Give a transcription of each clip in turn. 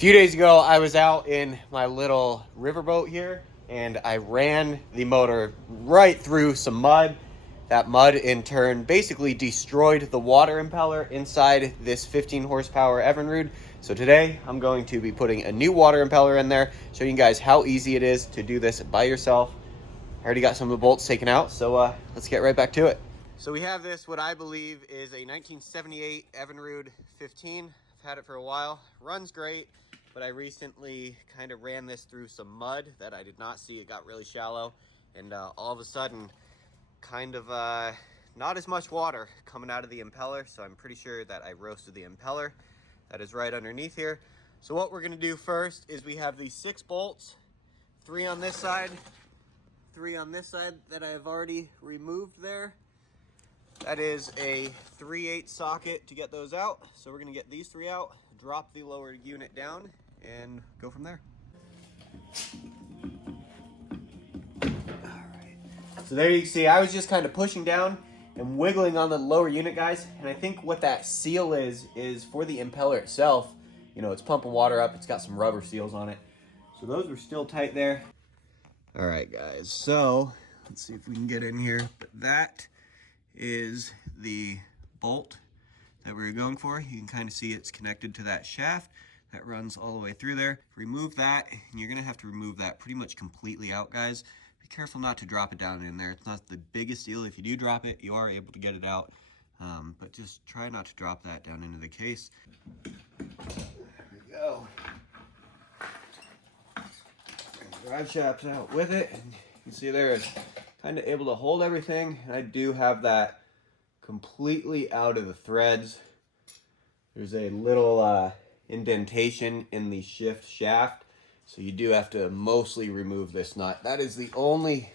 few days ago, I was out in my little riverboat here, and I ran the motor right through some mud. That mud, in turn, basically destroyed the water impeller inside this 15 horsepower Evinrude. So today, I'm going to be putting a new water impeller in there, showing you guys how easy it is to do this by yourself. I already got some of the bolts taken out, so let's get right back to it. So we have this, what I believe is a 1978 Evinrude 15. I've had it for a while, runs great, but I recently kind of ran this through some mud that I did not see. It got really shallow, and all of a sudden, kind of not as much water coming out of the impeller, so I'm pretty sure that I roasted the impeller. That is right underneath here. So what we're gonna do first is we have these 6 bolts, 3 on this side, 3 on this side that I have already removed there. That is a 3/8 socket to get those out. So we're gonna get these 3 out, drop the lower unit down, and go from there. All right. So there you can see, I was just kind of pushing down and wiggling on the lower unit, guys. And I think what that seal is for the impeller itself. You know, it's pumping water up. It's got some rubber seals on it. So those were still tight there. All right, guys. So let's see if we can get in here. But that is the bolt that we were going for. You can kind of see it's connected to that shaft that runs all the way through there. Remove that, and you're gonna have to remove that pretty much completely out, guys. Be careful not to drop it down in there. It's not the biggest deal. If you do drop it, you are able to get it out, but just try not to drop that down into the case. There we go. Bring the drive shafts out with it, and you can see there it's kind of able to hold everything. And I do have that completely out of the threads. There's a little indentation in the shift shaft, so you do have to mostly remove this nut. That is the only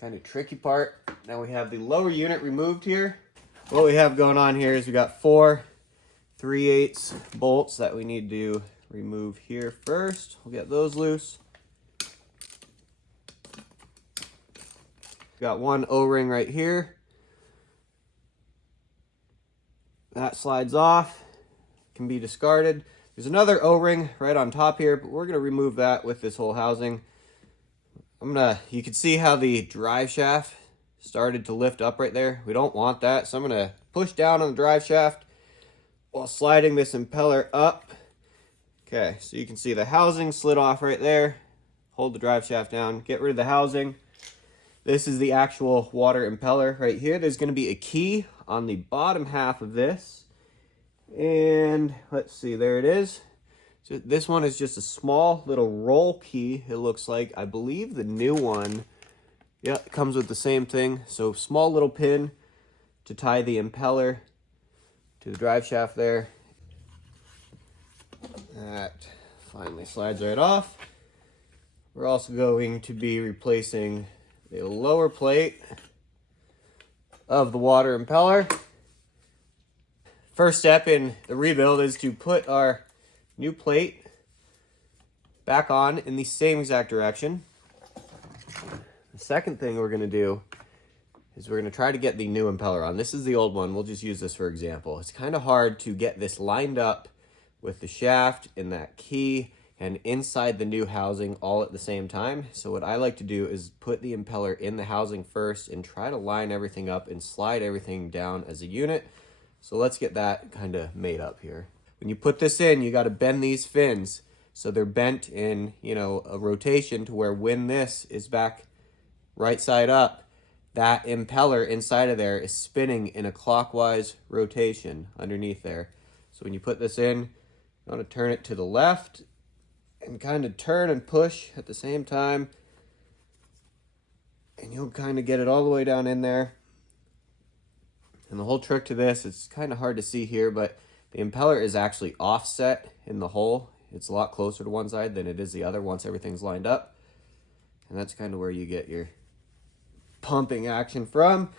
kind of tricky part. Now we have the lower unit removed here. What we have going on here is we got 4 3/8 bolts that we need to remove here first. We'll get those loose. Got one O-ring right here. That slides off, can be discarded. There's another O-ring right on top here, but we're gonna remove that with this whole housing. You can see how the drive shaft started to lift up right there. We don't want that, so I'm gonna push down on the drive shaft while sliding this impeller up. Okay, so you can see the housing slid off right there. Hold the drive shaft down, get rid of the housing. This is the actual water impeller right here. There's going to be a key on the bottom half of this. And let's see, there it is. So this one is just a small little roll key, it looks like. I believe the new one, yeah, it comes with the same thing. So small little pin to tie the impeller to the drive shaft there. That finally slides right off. We're also going to be replacing the lower plate of the water impeller. First step in the rebuild is to put our new plate back on in the same exact direction. The second thing we're going to do is we're going to try to get the new impeller on. This is the old one. We'll just use this for example. It's kind of hard to get this lined up with the shaft and that key and inside the new housing all at the same time. So what I like to do is put the impeller in the housing first and try to line everything up and slide everything down as a unit. So let's get that kind of made up here. When you put this in, you got to bend these fins so they're bent in, you know, a rotation to where when this is back right side up, that impeller inside of there is spinning in a clockwise rotation underneath there. So when you put this in, you want to turn it to the left and kind of turn and push at the same time, and you'll kind of get it all the way down in there. And the whole trick to this, it's kind of hard to see here, but the impeller is actually offset in the hole. It's a lot closer to one side than it is the other once everything's lined up, and that's kind of where you get your pumping action from.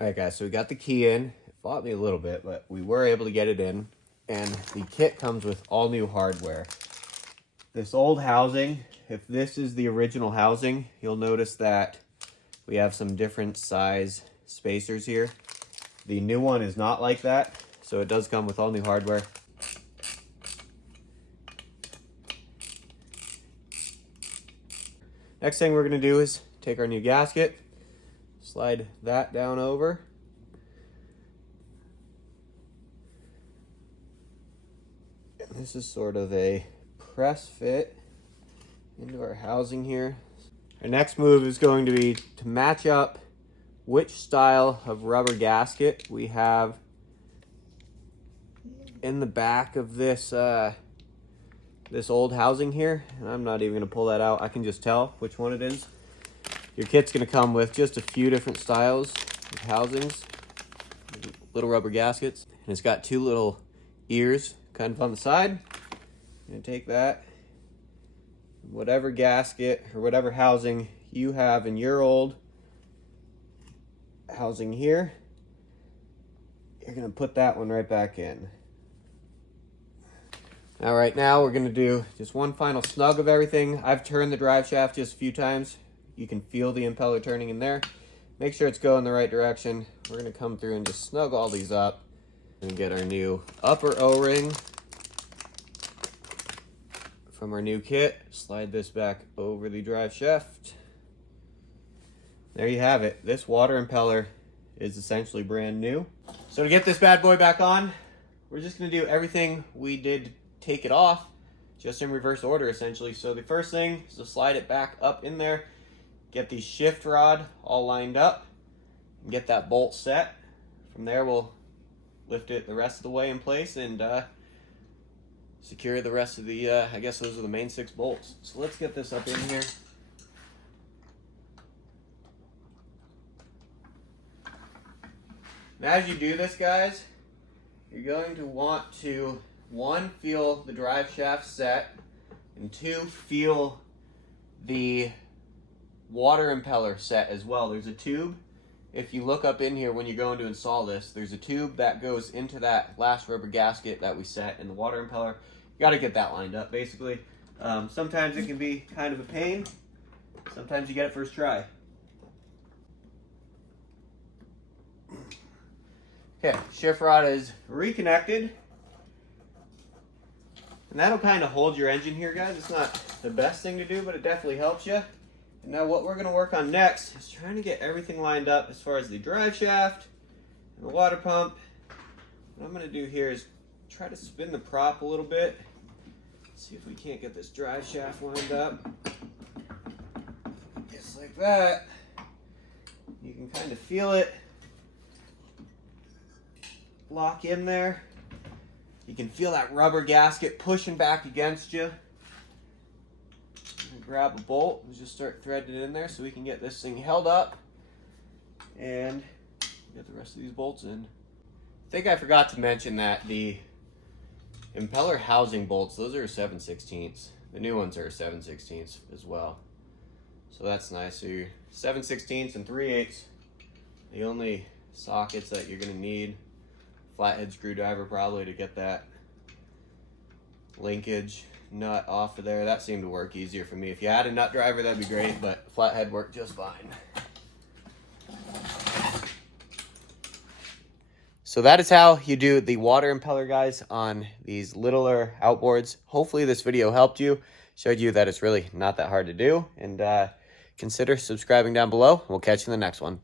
All right, guys, so we got the key in. It fought me a little bit, but we were able to get it in. And the kit comes with all new hardware. This old housing, if this is the original housing, you'll notice that we have some different size spacers here. The new one is not like that, so it does come with all new hardware. Next thing we're going to do is take our new gasket, slide that down over. And this is sort of a press fit into our housing here. Our next move is going to be to match up which style of rubber gasket we have in the back of this this old housing here. And I'm not even going to pull that out. I can just tell which one it is. Your kit's going to come with just a few different styles of housings, little rubber gaskets, and it's got two little ears kind of on the side. I'm going to take that, whatever gasket or whatever housing you have in your old housing here, you're going to put that one right back in. All right, now we're going to do just one final snug of everything. I've turned the drive shaft just a few times. You can feel the impeller turning in there. Make sure it's going the right direction. We're going to come through and just snug all these up and get our new upper O-ring from our new kit. Slide this back over the drive shaft. There you have it. This water impeller is essentially brand new. So to get this bad boy back on, we're just going to do everything we did take it off, just in reverse order essentially. So the first thing is to slide it back up in there, get the shift rod all lined up, and get that bolt set. From there we'll lift it the rest of the way in place and secure the rest of the, I guess those are the main 6 bolts. So let's get this up in here. And as you do this, guys, you're going to want to, 1, feel the drive shaft set, and 2, feel the water impeller set as well. There's a tube. If you look up in here when you're going to install this, there's a tube that goes into that last rubber gasket that we set in the water impeller. You got to get that lined up, basically. Sometimes it can be kind of a pain. Sometimes you get it first try. Okay, shift rod is reconnected. And that'll kind of hold your engine here, guys. It's not the best thing to do, but it definitely helps you. And now what we're going to work on next is trying to get everything lined up as far as the drive shaft and the water pump. What I'm going to do here is try to spin the prop a little bit. See if we can't get this drive shaft lined up. Just like that. You can kind of feel it lock in there. You can feel that rubber gasket pushing back against you. Grab a bolt and just start threading it in there so we can get this thing held up and get the rest of these bolts in. I think I forgot to mention that the impeller housing bolts, those are 7/16. The new ones are 7/16 as well. So that's nice. So your 7/16 and 3/8, the only sockets that you're going to need. Flathead screwdriver probably to get that linkage nut off of there. That seemed to work easier for me. If you had a nut driver, that'd be great, but flathead worked just fine. So that is how you do the water impeller, guys, on these littler outboards. Hopefully this video helped you, showed you that it's really not that hard to do, and consider subscribing down below. We'll catch you in the next one.